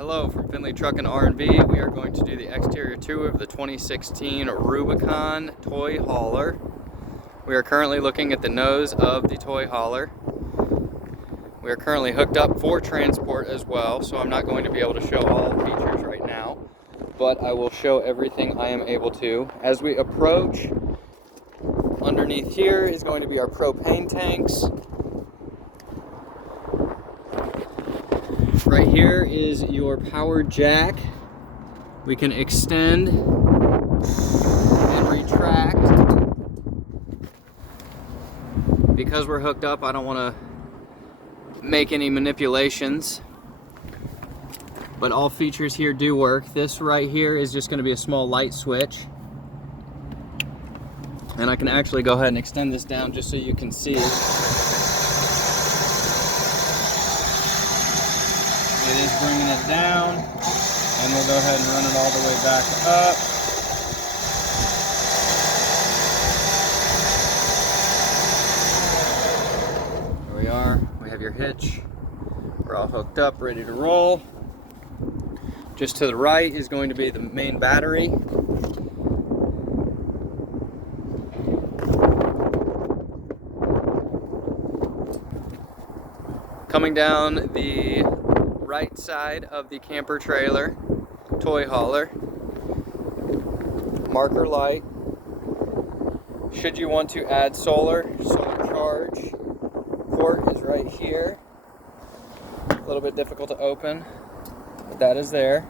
Hello from Finley Truck and R&B. We are going to do the exterior tour of the 2016 Rubicon toy hauler. We are currently looking at the nose of the toy hauler. We are currently hooked up for transport as well, so I'm not going to be able to show all features right now, but I will show everything I am able to. As we approach, underneath here is going to be our propane tanks. Right here is your power jack. We can extend and retract. Because we're hooked up, I don't want to make any manipulations, but all features here do work. This right here is just going to be a small light switch, and I can actually go ahead and extend this down just so you can see. It is bringing it down, and we'll go ahead and run it all the way back up. Here we are. We have your hitch. We're all hooked up, ready to roll. Just to the right is going to be the main battery. Coming down the right side of the camper trailer, toy hauler, marker light. Should you want to add solar charge port is right here. A little bit difficult to open, but that is there.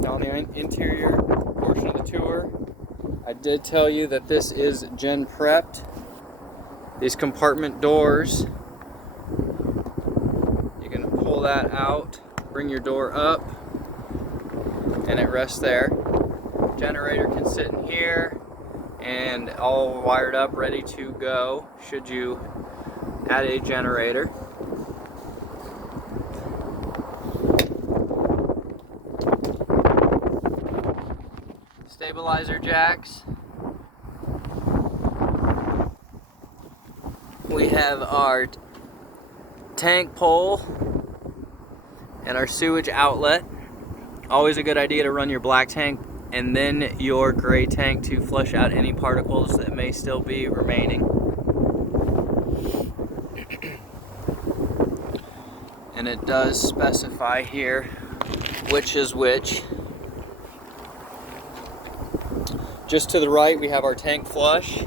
Now on the interior portion of the tour, I did tell you that this is gen prepped. These compartment doors, pull that out, bring your door up, and it rests there. Generator can sit in here and all wired up, ready to go should you add a generator. Stabilizer jacks. We have our tank pole and our sewage outlet. Always a good idea to run your black tank and then your gray tank to flush out any particles that may still be remaining. And it does specify here which is which. Just to the right we have our tank flush.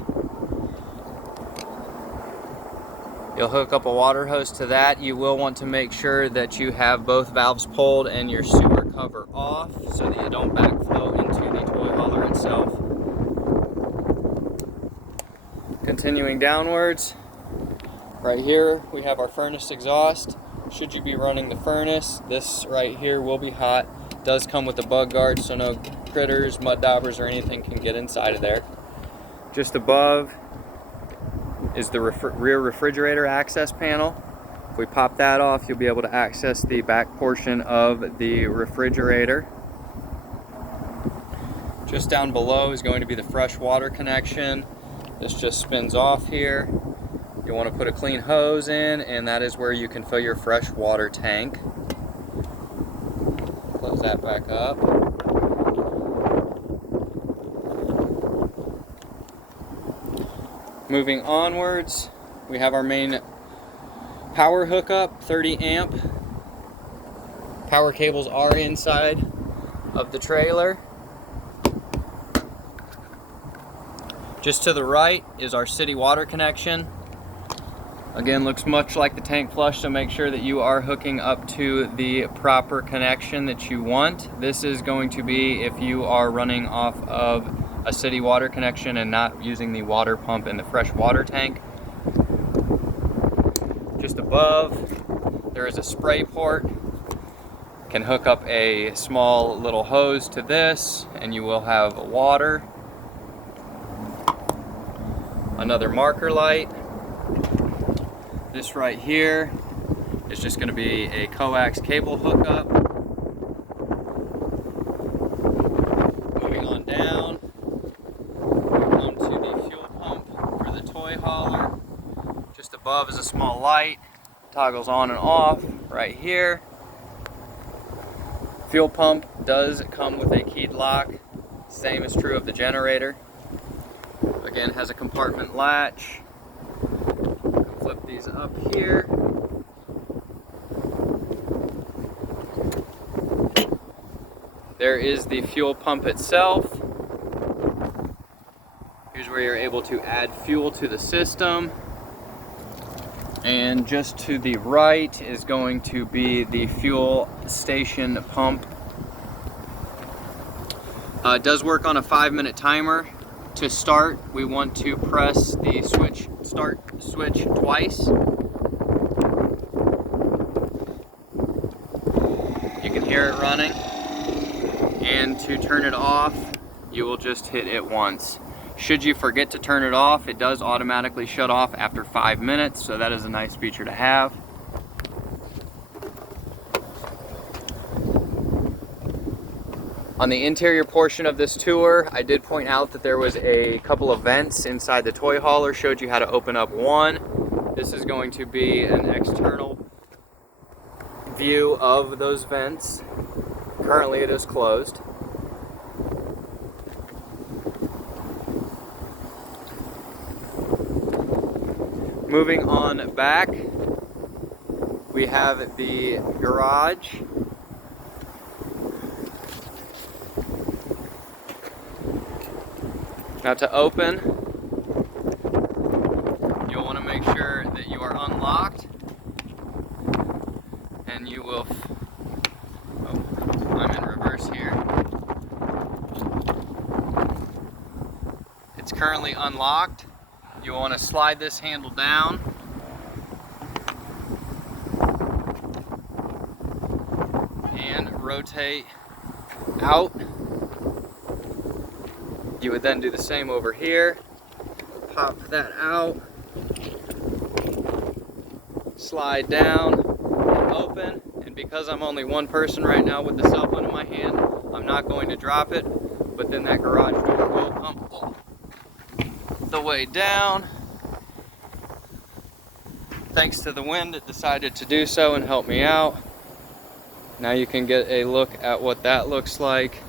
You'll hook up a water hose to that. You will want to make sure that you have both valves pulled and your sewer cover off so that you don't backflow into the toy hauler itself. Continuing downwards, right here we have our furnace exhaust. Should you be running the furnace, this right here will be hot. It does come with a bug guard so no critters, mud daubers, or anything can get inside of there. Just above is the rear refrigerator access panel. If we pop that off, you'll be able to access the back portion of the refrigerator. Just down below is going to be the fresh water connection. This just spins off here. You want to put a clean hose in, and that is where you can fill your fresh water tank. Close that back up. Moving onwards, we have our main power hookup, 30 amp. Power cables are inside of the trailer. Just to the right is our city water connection. Again, looks much like the tank flush, so make sure that you are hooking up to the proper connection that you want. This is going to be if you are running off of a city water connection and not using the water pump in the fresh water tank. Just above, there is a spray port. Can hook up a small little hose to this and you will have water. Another marker light. This right here is just going to be a coax cable hookup. Moving on down, hauler. Just above is a small light, toggles on and off right here. fuel pump does come with a keyed lock. Same is true of the generator. Again, has a compartment latch. Flip these up here. There is the fuel pump itself. Here's where you're able to add fuel to the system. And just to the right is going to be the fuel station pump. It does work on a 5-minute timer. To start, we want to press the start switch twice. You can hear it running. And to turn it off, you will just hit it once. Should you forget to turn it off, it does automatically shut off after 5 minutes, so that is a nice feature to have. On the interior portion of this tour, I did point out that there was a couple of vents inside the toy hauler, showed you how to open up one. This is going to be an external view of those vents. Currently it is closed. Moving on back, we have the garage. Now to open, you'll want to make sure that you are unlocked, and you will, I'm in reverse here. It's currently unlocked. You'll want to slide this handle down. And rotate out. You would then do the same over here. Pop that out. Slide down and open. And because I'm only one person right now with the cell phone in my hand, I'm not going to drop it, but then that garage door will come all the way down. Thanks to the wind, it decided to do so and help me out. Now you can get a look at what that looks like,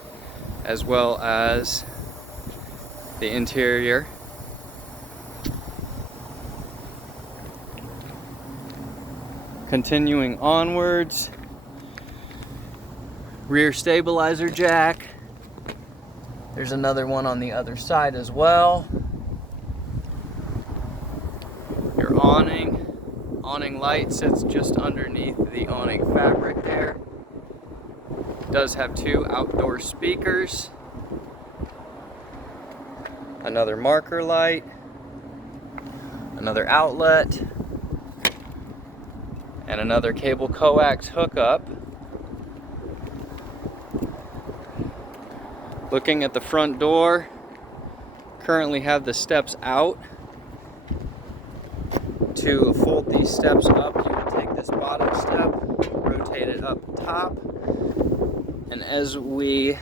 as well as the interior. Continuing onwards, rear stabilizer jack. There's another one on the other side as well. Your awning light sits just underneath the awning fabric there. It does have 2 outdoor speakers. Another marker light, another outlet, and another cable coax hookup. Looking at the front door, currently have the steps out. To fold these steps up, you would take this bottom step, rotate it up top, and as we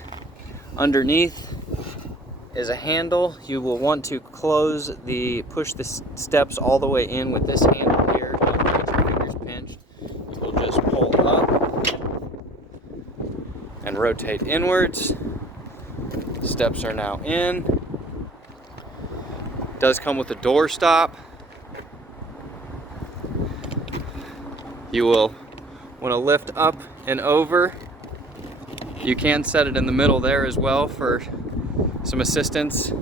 underneath is a handle. You will want to push the steps all the way in with this handle here. Don't get your fingers pinched. You will just pull up and rotate inwards. Steps are now in. It does come with a door stop. You will want to lift up and over. You can set it in the middle there as well for some assistance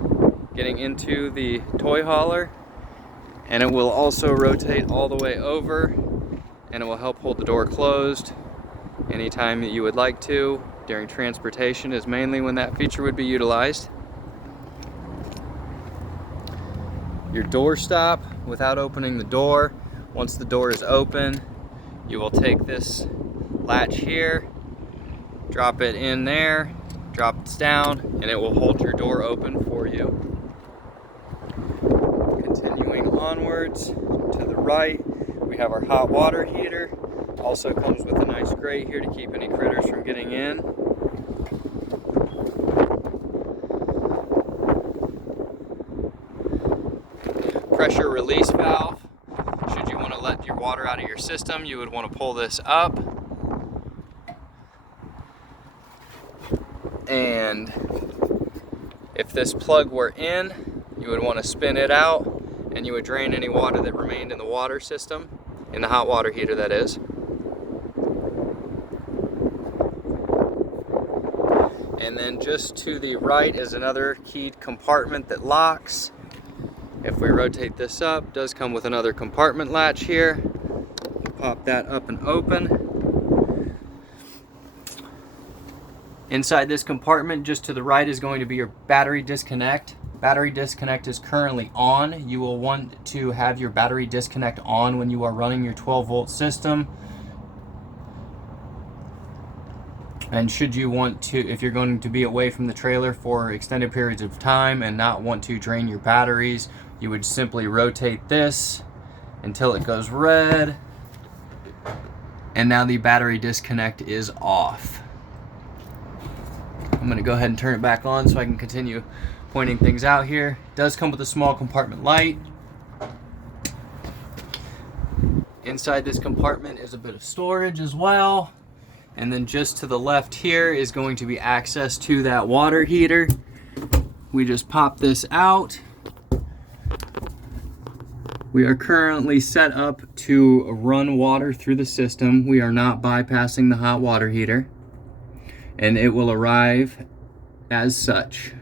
getting into the toy hauler, and it will also rotate all the way over, and it will help hold the door closed anytime that you would like to. During transportation is mainly when that feature would be utilized. Your door stop without opening the door. Once the door is open, you will take this latch here, drop it in there, drop it down, and it will hold your door open for you. Continuing onwards to the right, we have our hot water heater. Also comes with a nice grate here to keep any critters from getting in. Pressure release valve. Should you want to let your water out of your system, you would want to pull this up. And if this plug were in, you would want to spin it out and you would drain any water that remained in the water system, in the hot water heater that is. And then just to the right is another keyed compartment that locks. If we rotate this up, it does come with another compartment latch here. Pop that up and open. Inside this compartment, just to the right, is going to be your battery disconnect. Battery disconnect is currently on. You will want to have your battery disconnect on when you are running your 12-volt system. And should you want to, if you're going to be away from the trailer for extended periods of time and not want to drain your batteries, you would simply rotate this until it goes red. And now the battery disconnect is off. I'm going to go ahead and turn it back on so I can continue pointing things out here. It does come with a small compartment light. Inside this compartment is a bit of storage as well. And then just to the left here is going to be access to that water heater. We just pop this out. We are currently set up to run water through the system. We are not bypassing the hot water heater, and it will arrive as such.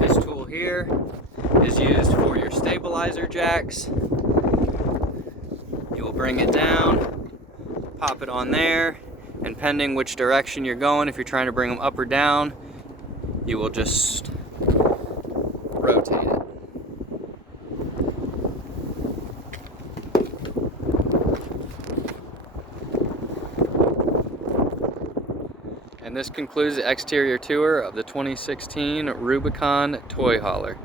This tool here is used for your stabilizer jacks. You will bring it down, pop it on there, and pending which direction you're going, if you're trying to bring them up or down, you will just rotate it. And this concludes the exterior tour of the 2016 Rubicon toy hauler.